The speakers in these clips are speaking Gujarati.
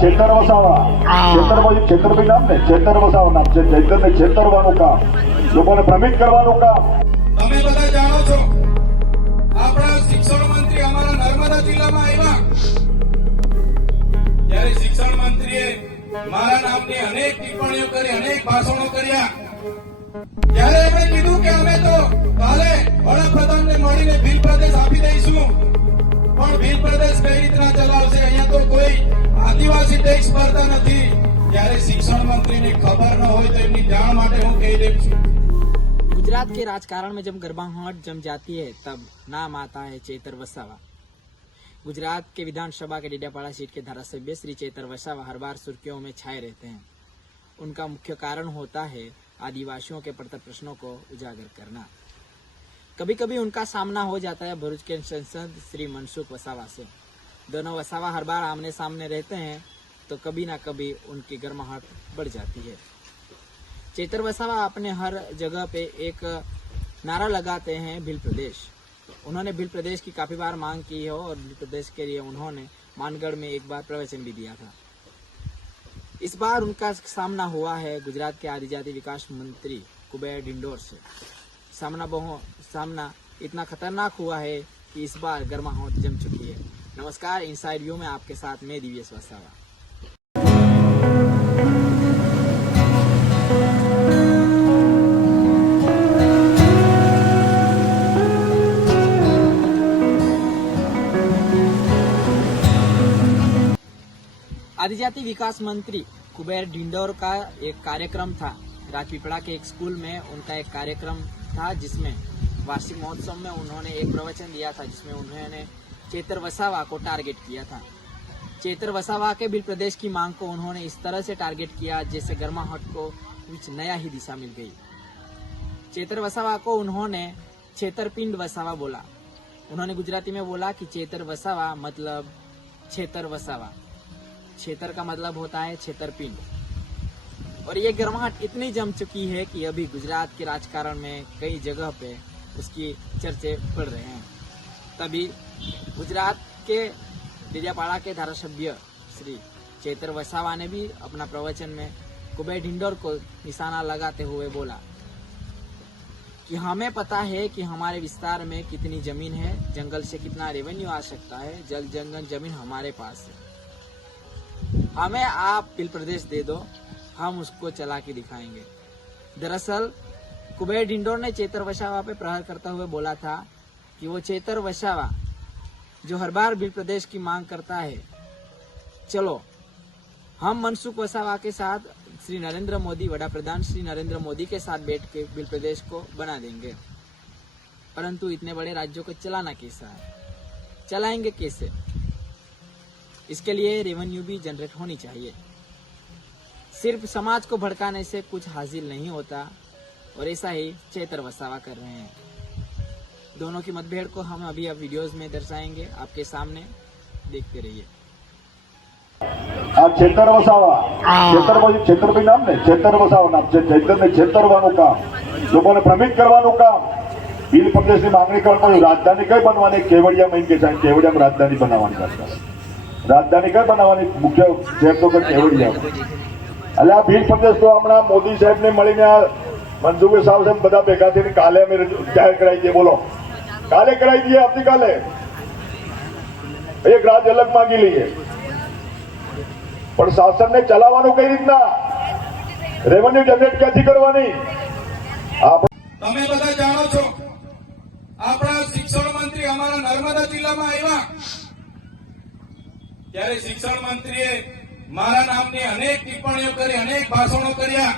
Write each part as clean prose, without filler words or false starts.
છેતર વસાવા છેતરભાઈ નામ ને છેતર વસાવા નામ છે ચૈતરને છેતરવાનું કામ લોકોને ભ્રમિત કરવાનું કામ તમે બધા જાણો છો આપણા શિક્ષણ મંત્રી અમારા નર્મદા જિલ્લામાં આવ્યા ત્યારે શિક્ષણ મંત્રીએ મારા નામની અનેક ટિપ્પણીઓ કરી અનેક ભાષણો કર્યા ત્યારે એમણે કીધું કે અમે તો કાલે વડાપ્રધાનને મળીને ભીલ પ્રદેશ આપી દઈશું પણ ભીલ પ્રદેશ કઈ રીતના ચલાવશે અહીંયા તો કોઈ આદિવાસી ટેક્સ ભરતા નથી ત્યારે શિક્ષણ મંત્રીને ખબર ન હોય તો એમની જાણ માટે હું કહી દઉં છું। गुजरात के राजकारण में जब गर्माहट जम जाती है तब नाम आता है चेतर वसावा। गुजरात के विधानसभा के डेडियापाड़ा सीट के धारासभ्य श्री चेतर वसावा हर बार सुर्खियों में छाए रहते हैं। उनका मुख्य कारण होता है आदिवासियों के पड़ते प्रश्नों को उजागर करना। कभी कभी उनका सामना हो जाता है भरूच के सांसद श्री मनसुख वसावा से। दोनों वसावा हर बार आमने सामने रहते हैं तो कभी ना कभी उनकी गर्माहट बढ़ जाती है। चेतर वसावा अपने हर जगह पे एक नारा लगाते हैं भील प्रदेश। उन्होंने भील प्रदेश की काफी बार मांग की है और भील प्रदेश के लिए उन्होंने मानगढ़ में एक बार प्रवचन भी दिया था। इस बार उनका सामना हुआ है गुजरात के आदिजाति विकास मंत्री कुबेर डिंडोर से। सामना इतना खतरनाक हुआ है कि इस बार गर्माहट जम चुकी है। नमस्कार, इनसाइड व्यू में आपके साथ मैं दिव्येश वसावा। आदिजाति विकास मंत्री कुबेर ढिंडोर का एक कार्यक्रम था। राजपीपला के एक स्कूल में उनका एक कार्यक्रम था जिसमें वार्षिक महोत्सव में उन्होंने एक प्रवचन दिया था जिसमें उन्होंने चेतर वसावा को टारगेट किया था। चेतर वसावा के भील प्रदेश की मांग को उन्होंने इस तरह से टारगेट किया जैसे गर्माहट को कुछ नया ही दिशा मिल गई। चेतर वसावा को उन्होंने छेतरपिंड वसावा बोला। उन्होंने गुजराती में बोला कि चेतर वसावा मतलब छेतर वसावा। छेतर का मतलब होता है छेतरपिंड। और ये गर्माहट इतनी जम चुकी है कि अभी गुजरात के राजकारण में कई जगह पे उसकी चर्चे पड़ रहे हैं। तभी गुजरात के डेडियापाड़ा के धारासभ्य श्री चेतर वसावा ने भी अपना प्रवचन में कुबेर ढिंडोर को निशाना लगाते हुए बोला कि हमें पता है कि हमारे विस्तार में कितनी जमीन है, जंगल से कितना रेवेन्यू आ सकता है, जल जंगल जमीन हमारे पास है, हमें आप भील प्रदेश दे दो, हम उसको चला के दिखाएंगे। दरअसल कुबेर ढिंडोर ने चेतर वसावा पे प्रहार करते हुए बोला था कि वो चेतर वसावा जो हर बार भील प्रदेश की मांग करता है, चलो हम मनसुख वसावा के साथ श्री नरेंद्र मोदी वडाप्रधान श्री नरेंद्र मोदी के साथ बैठ के भील प्रदेश को बना देंगे। परंतु इतने बड़े राज्यों को चलाना कैसा है, चलाएंगे कैसे? इसके लिए रेवेन्यू भी जनरेट होनी चाहिए। सिर्फ समाज को भड़काने से कुछ हासिल नहीं होता और ऐसा ही चेतर वसावा कर रहे हैं। दोनों की मतभेद को हम अभी अब वीडियोस में दर्शाएंगे, आपके सामने देखते रहिए। છેતર વસાવા છેતરભાઈ નામ ને છેતર વસાવા નામ છે ચૈતરને છેતરવાનું કામ લોકોને ભ્રમિત કરવાનું કામ ભીલ પ્રદેશની માંગણી કરવાની રાજધાની કઈ બનવાની કેવડિયા મહિન કે સાહેબ કેવડિયામાં રાજધાની બનાવવાની કરતા રાજધાની કઈ બનાવવાની મુખ્ય શહેર તો કેવડિયા એટલે આ ભીલ પ્રદેશ તો હમણાં મોદી સાહેબને મળીને આ મનસુખ સાહેબ બધા ભેગા થઈને કાલે અમે જાહેર કરાવી દઈએ। બોલો કાલે કરાવી દઈએ, આવતીકાલે એક રાજ અલગ માંગી લઈએ। પણ શાસનને ચલાવવાનું કઈ રીતના, રેવન્યુ જનરેટ ક્યાંથી કરવાની? તમે બધા જાણો છો આપણા શિક્ષણ મંત્રી અમારા નર્મદા જિલ્લામાં આવ્યા ત્યારે શિક્ષણ મંત્રીએ મારા નામની અનેક ટિપ્પણીઓ કરી અનેક ભાષણો કર્યા।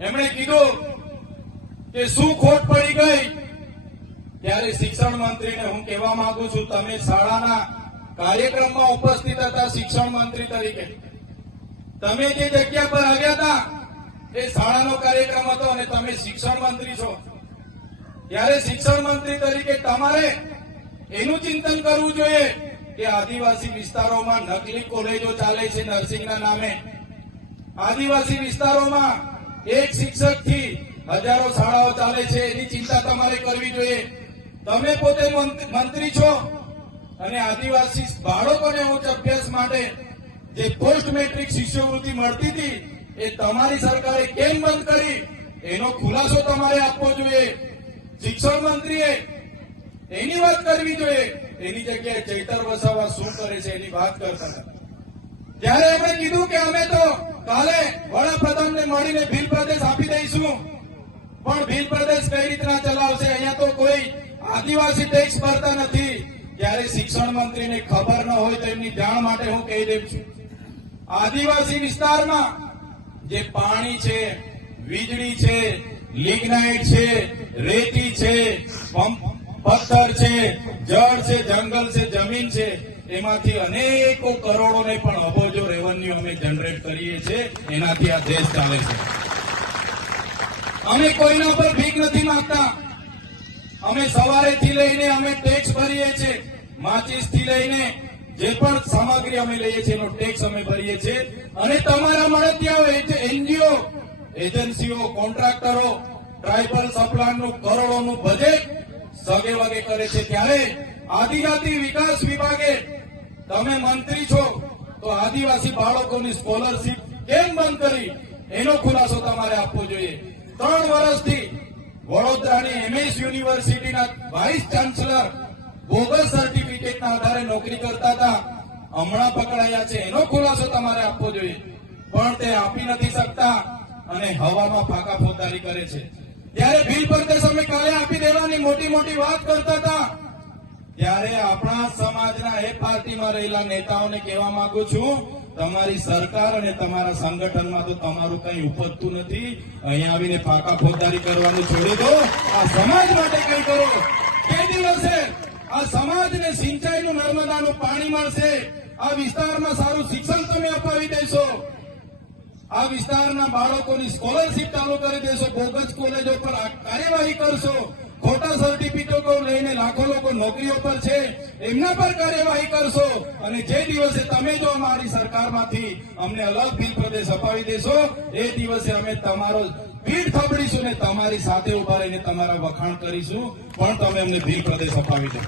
એમણે કીધું કે શું ખોટ પડી ગઈ ત્યારે શિક્ષણ મંત્રીને હું કહેવા માંગુ છું, તમે શાળાના કાર્યક્રમમાં ઉપસ્થિત હતા શિક્ષણ મંત્રી તરીકે, તમે જે જગ્યા પર આવ્યા હતા એ શાળાનો કાર્યક્રમ હતો અને તમે શિક્ષણ મંત્રી છો ત્યારે શિક્ષણ મંત્રી તરીકે તમારે એનું ચિંતન કરવું જોઈએ કે આદિવાસી વિસ્તારોમાં નકલી કોલેજો ચાલે છે નર્સિંગના નામે। આદિવાસી વિસ્તારોમાં એક શિક્ષકથી હજારો શાળાઓ ચાલે છે, એની ચિંતા તમારે કરવી જોઈએ। તમે પોતે મંત્રી છો અને આદિવાસી બાળકોને ઉચ્ચ અભ્યાસ માટે જે પોસ્ટ મેટ્રિક શિષ્યવૃત્તિ મળતી હતી એ તમારી સરકારે કેમ બંધ કરી એનો ખુલાસો તમારે આપવો જોઈએ. શિક્ષણ મંત્રીએ એની વાત કરવી જોઈએ. એની જગ્યાએ ચૈતર વસાવા શું કરે છે એની વાત કરતા હતા. ત્યારે એમણે કીધું કે અમે તો કાલે વડાપ્રધાનને મળીને ભીલ પ્રદેશ આપી દઈશું, પણ ભીલ પ્રદેશ કઈ રીતના ચલાવશે? અહીંયા તો કોઈ આદિવાસી ટેક્સ ભરતા નથી. ત્યારે શિક્ષણ મંત્રીને ખબર ન હોય તો એમની જાણ માટે હું કહી દઉં છું, આદિવાસી વિસ્તારમાં જે પાણી છે, વીજળી છે, લિગ્નાઇટ છે, રેતી છે, પથ્થર છે, જળ છે, જંગલ છે, જમીન છે, એમાંથી અનેકો કરોડો ને પણ અબજો રેવન્યુ અમે જનરેટ કરીએ છીએ. એનાથી આ દેશ ચાલે છે. અમે કોઈના પર ભીખ નથી માંગતા. અમે સવારેથી લઈને અમે ટેક્સ ભરીએ છીએ. માચીસ થી લઈને જે પણ સામગ્રી અમે લઈએ છીએ એનો ટેક્સ અમે ભરીએ છીએ. અને તમારા મળતિયાઓ, એનજીઓ, એજન્સીઓ, કોન્ટ્રાક્ટરો ટ્રાઇબલ સપ્લાયનું કરોડોનું બજેટ સગે વગે કરે છે. ત્યારે આદિજાતિ વિકાસ વિભાગે, તમે મંત્રી છો તો આદિવાસી બાળકોની સ્કોલરશીપ કેમ બંધ કરી એનો ખુલાસો તમારે આપવો જોઈએ. 3 વર્ષથી વડોદરાની એમએસ યુનિવર્સિટીના વાઇસ ચાન્સલર બોગસ સર્ટિફિકેટના આધારે નોકરી કરતા હતા, હમણાં પકડાયા છે. એનો ખુલાસો તમારે આપવો જોઈએ, પણ તે આપી નથી શકતા અને હવામાં ફાંકા ફોદારી કરે છે. ત્યારે ભીલ પ્રદેશ અમે કાલે આપી દેવાની મોટી મોટી વાત કરતા હતા. ત્યારે આપણા સમાજના એ પાર્ટીમાં રહેલા નેતાઓને કહેવા માંગુ છું, તમારી સરકાર અને તમારા સંગઠનમાં તો તમારું કંઈ ઉપજતું નથી. અહીંયા આવીને ફાંકા ફોદારી કરવાનું છોડી દો. આ સમાજ માટે કંઈ કરો. તે દિવસે આ સમાજને સિંચાઈનું નર્મદાનું પાણી મળશે. આ વિસ્તારમાં સારું શિક્ષણ તમે અપાવી દેશો. આ વિસ્તારના બાળકોની સ્કોલરશીપ ચાલુ કરી દેશો. બોગસ કોલેજો પર કાર્યવાહી કરશો. ખોટા સર્ટિફિકેટો લઈને લાખો લોકો નોકરીઓ પર છે, એમના પર કાર્યવાહી કરશો. અને જે દિવસે તમે જો અમારી સરકારમાંથી અમને અલગ ભીલ પ્રદેશ અપાવી દેશો, એ દિવસે અમે તમારો પીઠ થબડીશું ને તમારી સાથે ઉભા રહીને તમારા વખાણ કરીશું, પણ તમે અમને ભીલ પ્રદેશ અપાવી દો.